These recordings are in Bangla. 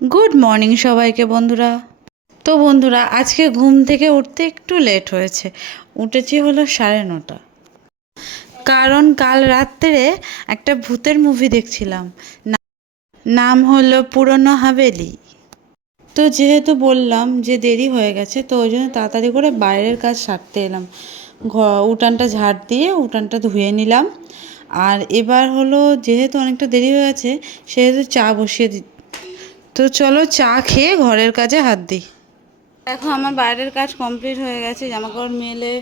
গুড মর্নিং সবাইকে বন্ধুরা। তো বন্ধুরা, আজকে ঘুম থেকে উঠতে একটু লেট হয়েছে। উঠেছি হলো 9:30, কারণ কাল রাত্রে একটা ভূতের মুভি দেখছিলাম। নাম হলো পুরনো হাভেলি। তো যেহেতু বললাম যে দেরি হয়ে গেছে, তো ওই জন্য তাড়াতাড়ি করে বাইরের কাজ সারতে এলাম। উঠানটা ঝাড় দিয়ে উঠানটা ধুয়ে নিলাম। আর এবার হলো যেহেতু অনেকটা দেরি হয়ে গেছে, সেহেতু চা বসিয়ে দিই। তো চলো চা খেয়ে ঘরের কাজে হাত দিই। দেখো আমার বাইরের কাজ কমপ্লিট হয়ে গেছে, জামাকাপড় মেলে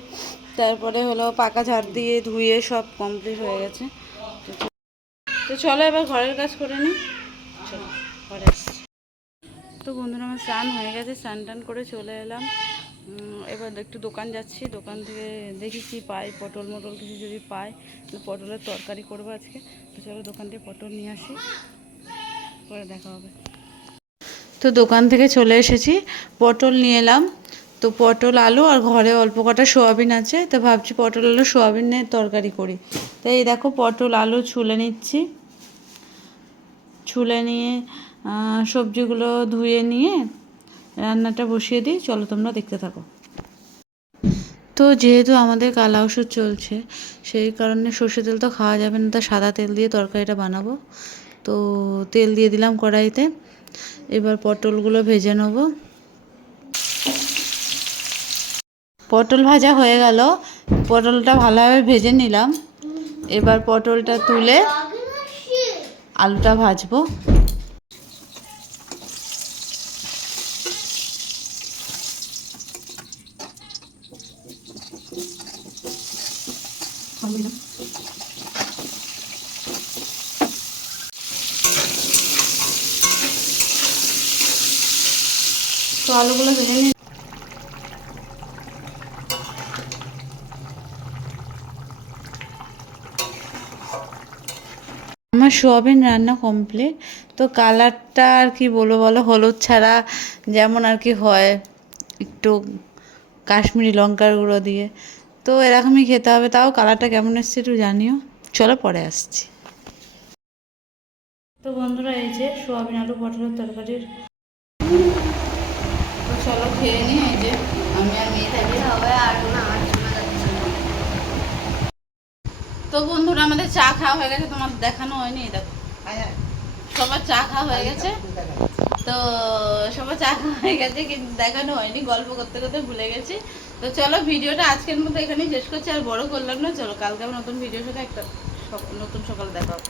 তারপরে হলো পাকা ঝাড় দিয়ে ধুয়ে সব কমপ্লিট হয়ে গেছে। তো চলো এবার ঘরের কাজ করে নিই। চলো ঘরে আসছি। তো বন্ধুরা, আমার স্নান হয়ে গেছে, স্নান টান করে চলে এলাম। এবার একটু দোকান যাচ্ছি, দোকান থেকে দেখি কি পাই, পটল মটল কিছু যদি পাই তো পটলের তরকারি করবো আজকে। তো চলো দোকান থেকে পটল নিয়ে আসি, পরে দেখা হবে। তো দোকান থেকে চলে এসেছি, পটল নিয়ে এলাম। তো পটল আলু আর ঘরে অল্প কটা সোয়াবিন আছে, তো ভাবছি পটল আলু সোয়াবিনের তরকারি করি। তো এই দেখো পটল আলু ছুলে নিচ্ছি। ছুলে নিয়ে সবজিগুলো ধুয়ে নিয়ে রান্নাটা বসিয়ে দিই। চলো তোমরা দেখতে থাকো। তো যেহেতু আমাদের কালা ওষুধ চলছে, সেই কারণে সর্ষে তেল তো খাওয়া যাবে না, তা সাদা তেল দিয়ে তরকারিটা বানাবো। তো তেল দিয়ে দিলাম কড়াইতে। এবার পটলগুলো ভেজে নেব। পটল ভাজা হয়ে গেল, পটলটা ভালোভাবে ভেজে নিলাম। এবার পটলটা তুলে আলুটা ভাজবো। তো আলুগুলো ভেজে নিই। আমার সোয়াবিন রান্না কমপ্লিট। তো কালারটা আর কি বলবো বলো, হলুদ ছাড়া যেমন আর কি হয়, একটু কাশ্মীরি লঙ্কার গুঁড়ো দিয়ে, তো এরকমই খেতে হবে। তাও কালারটা কেমন এসছে একটু জানিও। চলো পরে আসছি। তো বন্ধুরা, এই যে সোয়াবিন আলু পটলের তরকারির, তো চলো খেয়ে নিই। এই যে আমি আর মেয়ে থাকি হবে আর না আর শোনা যাচ্ছে না। তো বন্ধুরা, আমাদের চা খাওয়া হয়ে গেছে, তোমার দেখানো হয়নি। দেখো সবার চা খাওয়া হয়ে গেছে। তো সবার চা খাওয়া হয়ে গেছে কিন্তু দেখানো হয়নি, গল্প করতে করতে ভুলে গেছি। তো চলো ভিডিওটা আজকের মতো এখানেই শেষ করছি, আর বড় করলাম না। চলো কালকে আবার নতুন ভিডিওর সাথে একটা নতুন সকালে দেখা হবে।